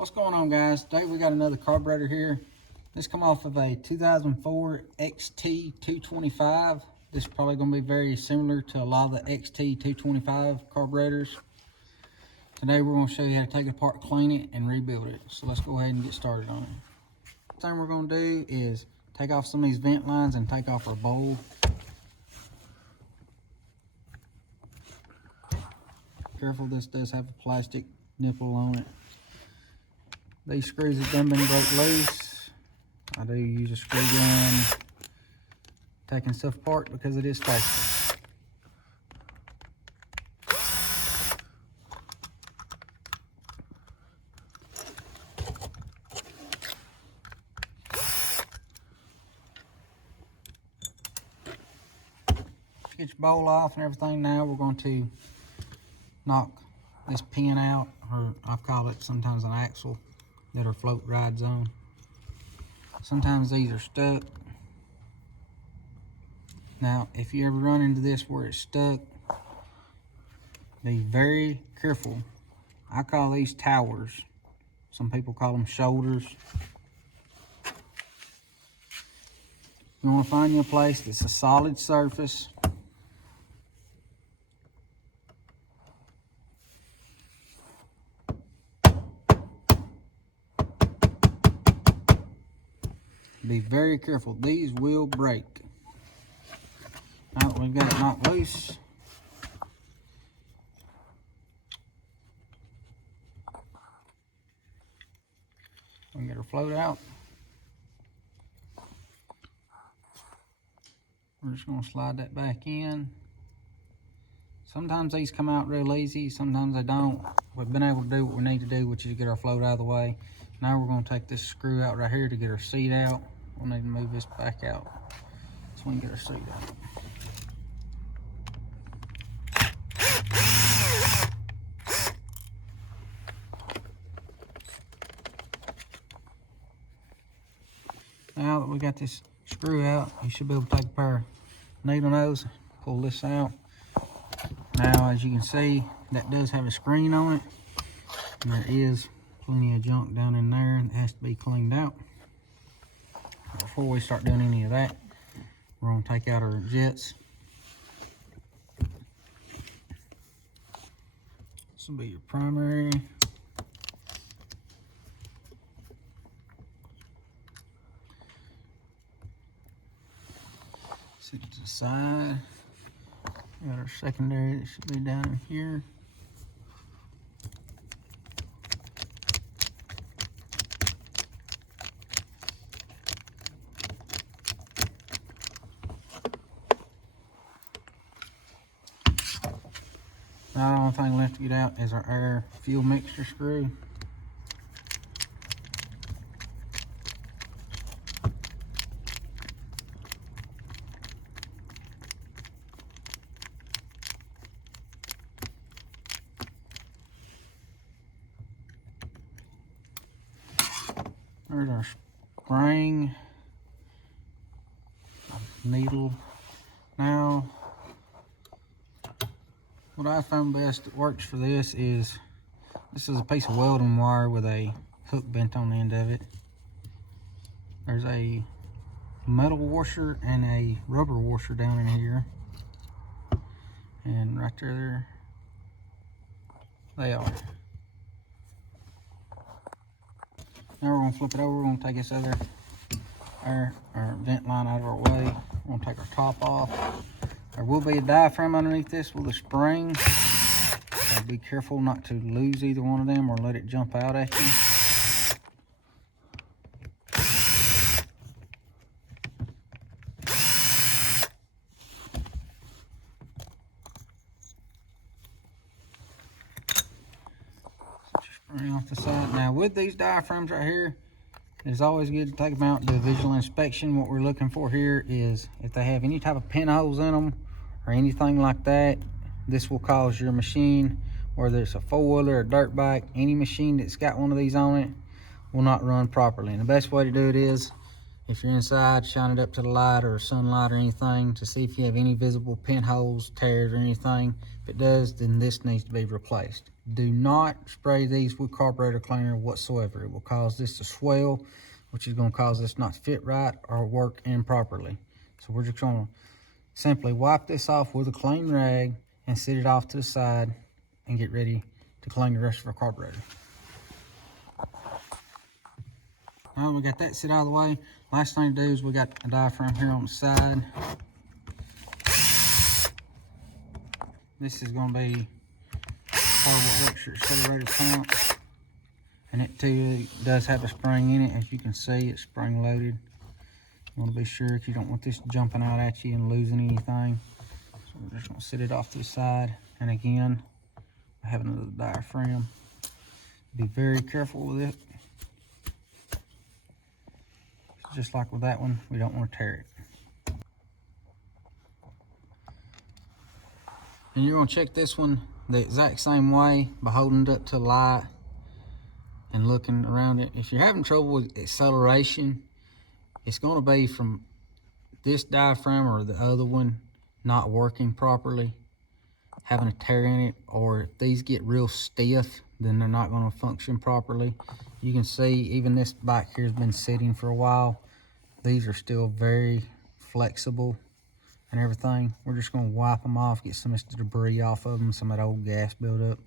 What's going on, guys? Today we got another carburetor here. This come off of a 2004 XT225. This is probably going to be very similar to a lot of the XT225 carburetors. Today we're going to show you how to take it apart, clean it, and rebuild it. So let's go ahead and get started on it. First thing we're going to do is take off some of these vent lines and take off our bowl. Careful, this does have a plastic nipple on it. These screws have done been broke loose. I do use a screw gun taking stuff apart because it is faster. Get your bowl off and everything. Now we're going to knock this pin out, or I call it sometimes an axle, that are float rides on. Sometimes these are stuck. Now, if you ever run into this where it's stuck, be very careful. I call these towers. Some people call them shoulders. You want to find you a place that's a solid surface. Be very careful, these will break. Now that we've got it knocked loose, we get our float out. We're just going to slide that back in. Sometimes these come out real easy, sometimes they don't. We've been able to do what we need to do, which is get our float out of the way. Now we're going to take this screw out right here to get our seat out. We'll need to move this back out so we can get our seat out. Now that we got this screw out, you should be able to take a pair of needle nose, pull this out. Now, as you can see, that does have a screen on it, and there is plenty of junk down in there that has to be cleaned out. Before we start doing any of that, we're going to take out our jets. This will be your primary. Set it to the side. Got our secondary that should be down in here. Now the only thing left to get out is our air fuel mixture screw. There's our spring needle. Now, what I found best that works for this is a piece of welding wire with a hook bent on the end of it. There's a metal washer and a rubber washer down in here, and right there they are. Now we're going to flip it over. We're going to take this other air or vent line out of our way. We're going to take our top off. There will be a diaphragm underneath this with a spring. So be careful not to lose either one of them or let it jump out at you. Spring off the side. Now with these diaphragms right here, it's always good to take them out and do a visual inspection. What we're looking for here is if they have any type of pinholes in them or anything like that, this will cause your machine, whether it's a four-wheeler or a dirt bike, any machine that's got one of these on it will not run properly. And the best way to do it is If you're inside, shine it up to the light or sunlight or anything to see if you have any visible pinholes, tears, or anything. If it does, then this needs to be replaced. Do not spray these with carburetor cleaner whatsoever. It will cause this to swell, which is going to cause this not to fit right or work improperly. So we're just going to simply wipe this off with a clean rag and set it off to the side and get ready to clean the rest of our carburetor. Now we got that set out of the way. Last thing to do is we got a diaphragm here on the side. This is going to be part of what works your accelerator pump. And it too does have a spring in it. As you can see, it's spring loaded. You want to be sure that you don't want this jumping out at you and losing anything. So we're just going to set it off to the side. And again, I have another diaphragm. Be very careful with it. Just like with that one, we don't want to tear it. And you're going to check this one the exact same way by holding it up to the light and looking around it. If you're having trouble with acceleration, it's going to be from this diaphragm or the other one not working properly, having a tear in it, or if these get real stiff, then they're not going to function properly. You can see even this back here has been sitting for a while. These are still very flexible and everything. We're just going to wipe them off, get some of the debris off of them, some of that old gas buildup,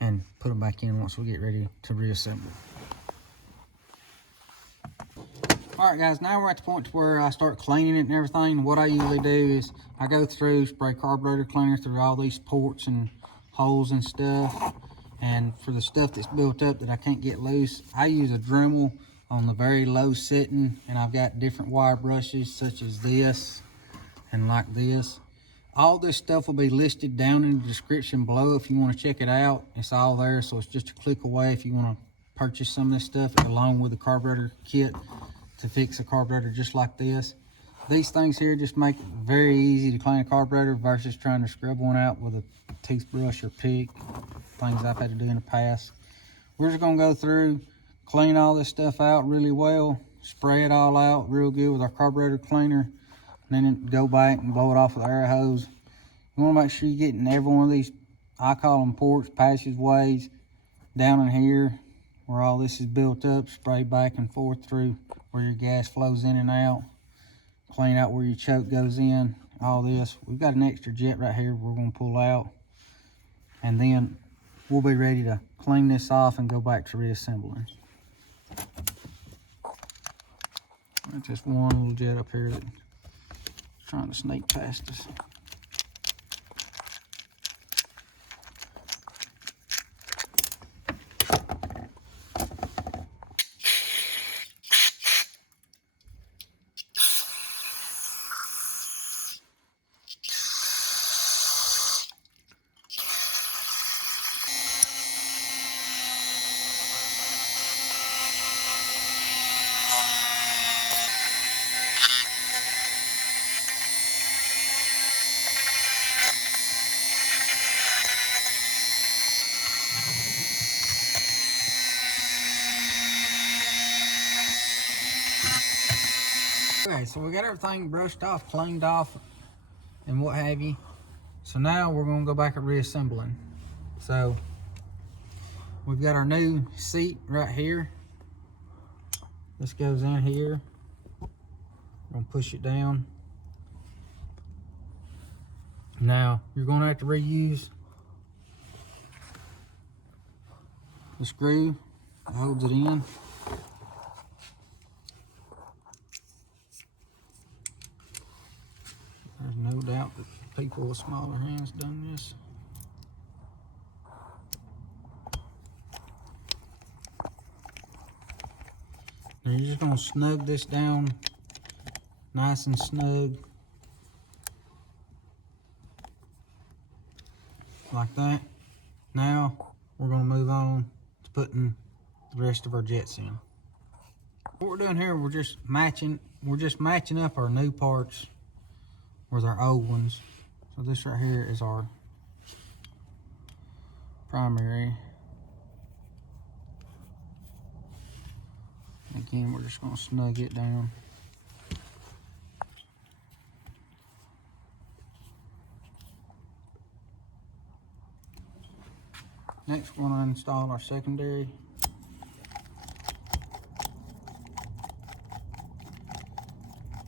and put them back in once we get ready to reassemble. Alright guys, now we're at the point where I start cleaning it and everything. What I usually do is I go through, spray carburetor cleaner through all these ports and holes and stuff. And for the stuff that's built up that I can't get loose, I use a Dremel on the very low setting, and I've got different wire brushes such as this and like this. All this stuff will be listed down in the description below if you want to check it out. It's all there, so it's just a click away if you want to purchase some of this stuff along with the carburetor kit to fix a carburetor just like this. These things here just make it very easy to clean a carburetor versus trying to scrub one out with a toothbrush or pick, things I've had to do in the past. We're just going to go through, clean all this stuff out really well, spray it all out real good with our carburetor cleaner, and then go back and blow it off with an air hose. You want to make sure you're getting every one of these, I call them ports, passageways, down in here where all this is built up. Spray back and forth through where your gas flows in and out. Clean out where your choke goes in, all this. We've got an extra jet right here we're going to pull out. And then we'll be ready to clean this off and go back to reassembling. Just one little jet up here that's trying to sneak past us. Okay, so we got everything brushed off, cleaned off, and what have you. So now we're going to go back at reassembling. So we've got our new seat right here. This goes in here. We're going to push it down. Now you're going to have to reuse the screw that holds it in. There's no doubt that people with smaller hands done this. Now you're just going to snug this down nice and snug like that. Now we're going to move on to putting the rest of our jets in. What we're doing here, we're just matching up our new parts with our old ones. So this right here is our primary. Again, we're just going to snug it down. Next, we're going to install our secondary.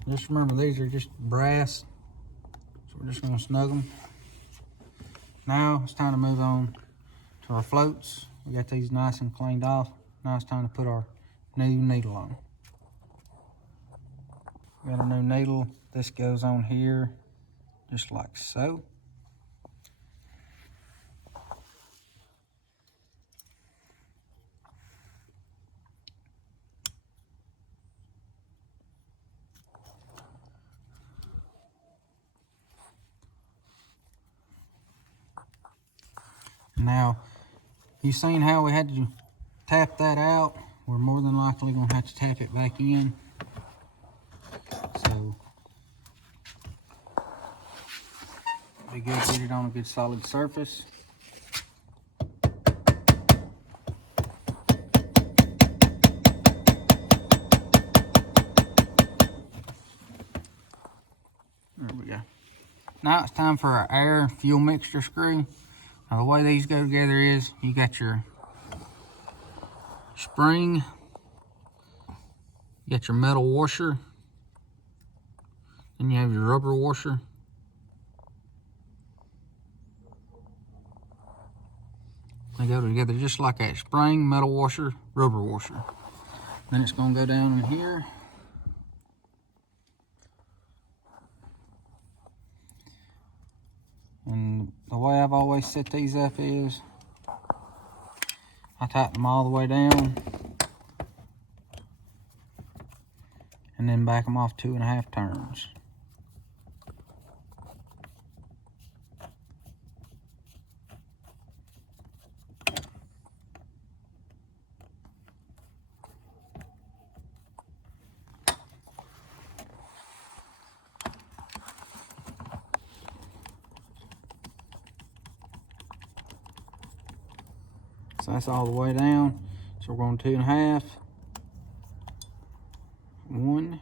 Just remember, these are just brass, so we're just going to snug them. Now it's time to move on to our floats. We got these nice and cleaned off. Now it's time to put our new needle on. We got a new needle. This goes on here just like so. Now, you've seen how we had to tap that out. We're more than likely going to have to tap it back in. So, be good to get it on a good solid surface. There we go. Now it's time for our air fuel mixture screw. Now the way these go together is you got your spring, you got your metal washer, then you have your rubber washer. They go together just like that: spring, metal washer, rubber washer. Then it's going to go down in here. And the way I've always set these up is I tighten them all the way down and then back them off 2.5 turns. So that's all the way down. So we're going 2.5. 1,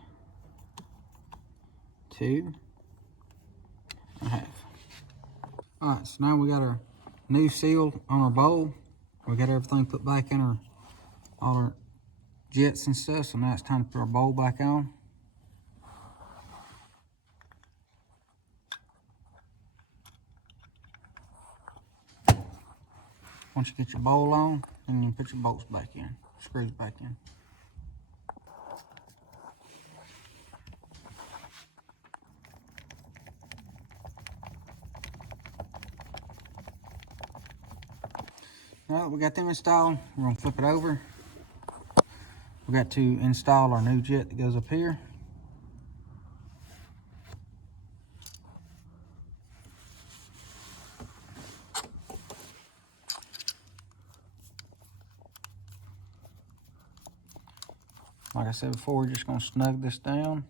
2.5. Alright, so now we got our new seal on our bowl. We got everything put back in all our jets and stuff. So now it's time to put our bowl back on. Once you get your bowl on, then you can put your bolts back in, screws back in. Now that we got them installed, we're going to flip it over. We got to install our new jet that goes up here. Like I said before, we're just going to snug this down.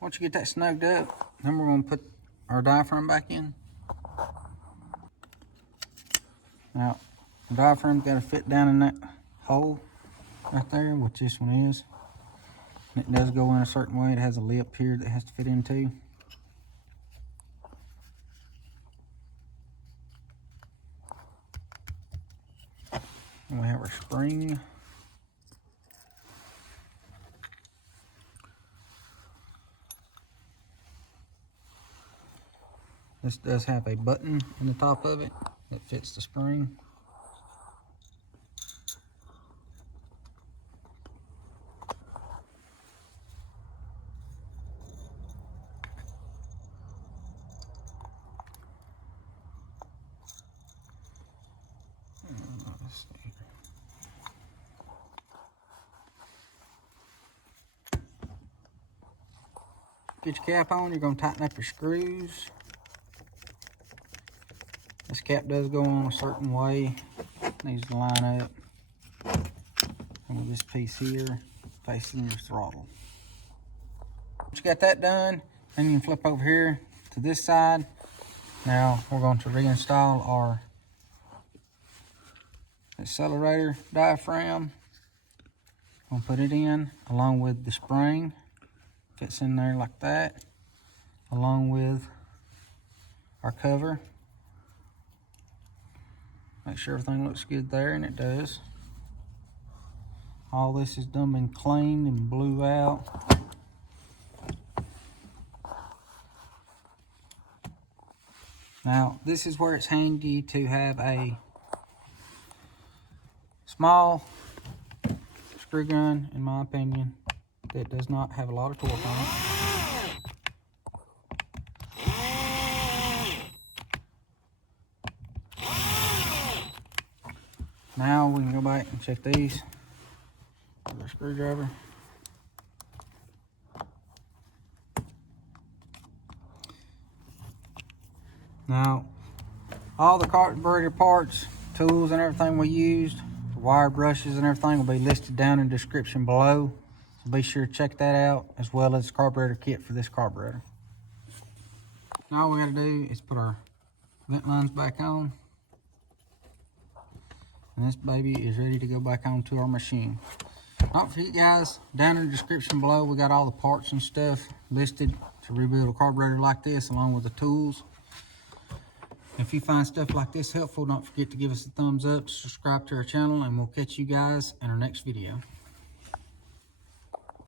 Once you get that snugged up, then we're going to put our diaphragm back in. Now, the diaphragm's got to fit down in that hole right there, which this one is. And it does go in a certain way. It has a lip here that has to fit into. And we have our spring. This does have a button in the top of it that fits the spring. Get your cap on, you're going to tighten up your screws. This cap does go on a certain way. It needs to line up. And with this piece here facing your throttle. Once you got that done, then you can flip over here to this side. Now we're going to reinstall our accelerator diaphragm. I'm going to put it in along with the spring. Fits in there like that. along with our cover. Make sure everything looks good there, and it does. All this is done been cleaned and blew out. Now, this is where it's handy to have a small screw gun, in my opinion, that does not have a lot of torque on it. Now we can go back and check these with our screwdriver. Now, all the carburetor parts, tools, and everything we used, the wire brushes and everything will be listed down in the description below. So be sure to check that out, as well as the carburetor kit for this carburetor. Now all we gotta do is put our vent lines back on. And this baby is ready to go back onto our machine. Don't forget, guys, down in the description below, we got all the parts and stuff listed to rebuild a carburetor like this, along with the tools. If you find stuff like this helpful, don't forget to give us a thumbs up, subscribe to our channel, and we'll catch you guys in our next video.